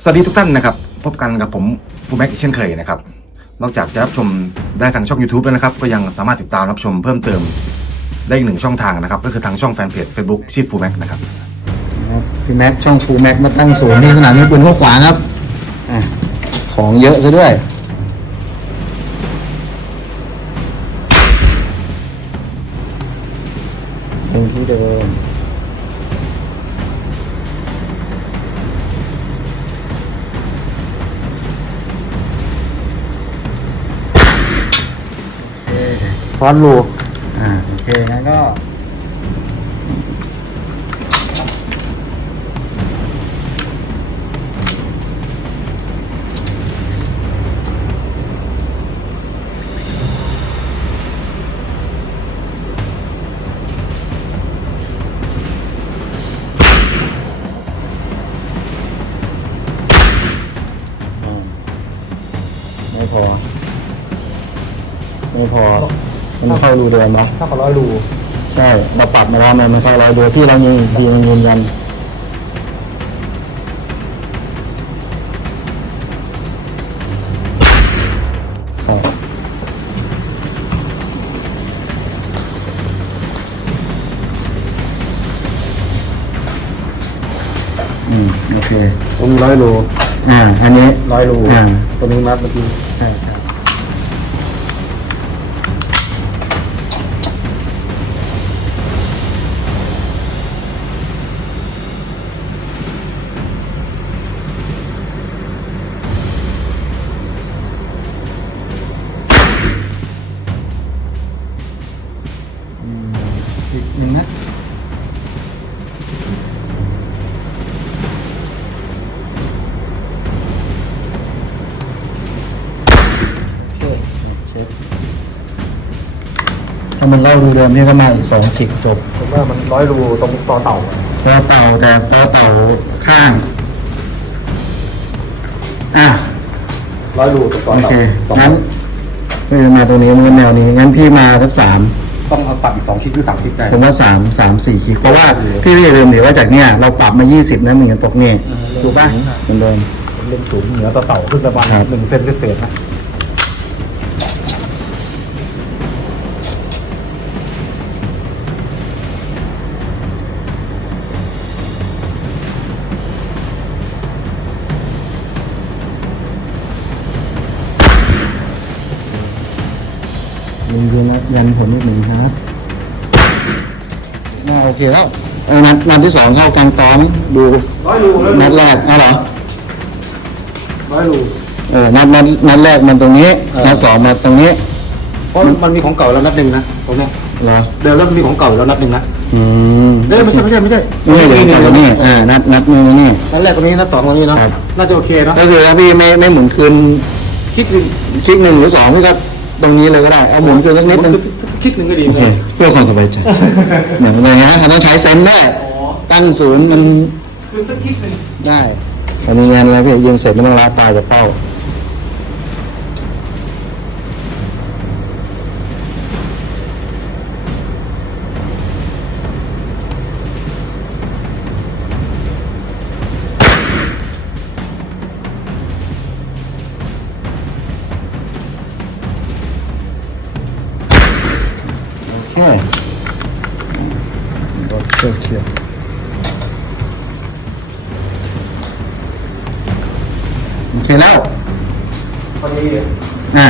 สวัสดีทุกท่านนะครับ พบกันกับผมฟูแม็กอีกเช่นเคยนะครับ นอกจากจะรับชมได้ทางช่อง YouTube แล้วนะครับ ก็ยังสามารถติดตามรับชมเพิ่มเติมได้อีกหนึ่งช่องทางนะครับ ก็คือทางช่องแฟนเพจ Facebook ชื่อฟูแม็กนะครับครับพี่แม็กช่องฟูแม็กมาตั้งศูนย์ที่สนามยิงปืนข้อขวางครับอะของเยอะซะด้วย เป็นที่เดิม พอดรูอ่าโอเคงั้นก็อ่าไม่พอ ไม่พอ มันเข้ารูเดิมปะถ้าขอร้อยรูใช่เราปรับมาแล้วมันไม่เข้าร้อยเดียวพี่เรายิงอีกทีมันยืนยันเข้าอืมโอเคผมร้อยรูอ่า อันนี้ร้อยรูอ่าตัวนี้นับเมื่อกี้ ถ้ามันเล่าดูเดิมนี่ก็มาอีกสองจิกจบผมว่ามันร้อยรูตรงต่อเต่าอะตัวเต่าแต่ตัวเต่าข้าง อะร้อยรูตรงต่อโอเต่าเคสองงั้นเออมาตรงนี้มันก็แนวนี้งั้นพี่มาสักสามต้องเอาตัดอีกสองคลิกหรือสามคลิกได้ผมว่าสามสามสี่คลิกเพราะว่าพี่ไม่อย่าลืมเดี๋ยวว่าจากเนี้ยเราปรับมายี่สิบนะมันยังตกเนี่ยถูกป่ะเหมือนเดิม ผมเล็งสูงเหนือต่อเต่าขึ้นประมาณครับ หนึ่งเซนเศษๆนะ ยืนยืนนะยันผลนิดหนึ่งครับอ่าโอเคแล้วเอานัดนัดที่สองเข้ากลางตอมดูร้อยรูร้อยนัดแรกเอาเหรอร้อยรูเออนัดนัดนัดแรกมันตรงนี้นัดสองมาตรงนี้เพราะมันมีของเก่าแล้วนัดหนึ่งนะตรงเนี้ยเหรอเดิมแล้วมันมีของเก่าแล้วนัดหนึ่งนะอืมเอ้ยไม่ใช่ไม่ใช่ไม่ใช่นี่เดี๋ยวนี่กับนี่อ่านัดนัดนี่นี่ นัดแรกตรงนี้นัดสองตรงนี้เนาะครับ น่าจะโอเคเนาะก็คือถ้าพี่ไม่ไม่หมุนคืนคลิกหนึ่งคลิกหนึ่งหรือสองพี่ก็ ตรงนี้เลยก็ได้ เอาหมุนคืนสักนิดนึงคลิกหนึ่งก็ดีโอเคเพื่อความสบายใจเหมือนอะไรฮะต้องใช้เซนส์ด้วยตั้งศูนย์มันคือสักคลิกหนึ่งได้อันนี้งานอะไรพี่ยิงเสร็จไม่ต้องลาตายจากเป้า โอเครถเขียวเขียวโอเคแล้วพอดีอ่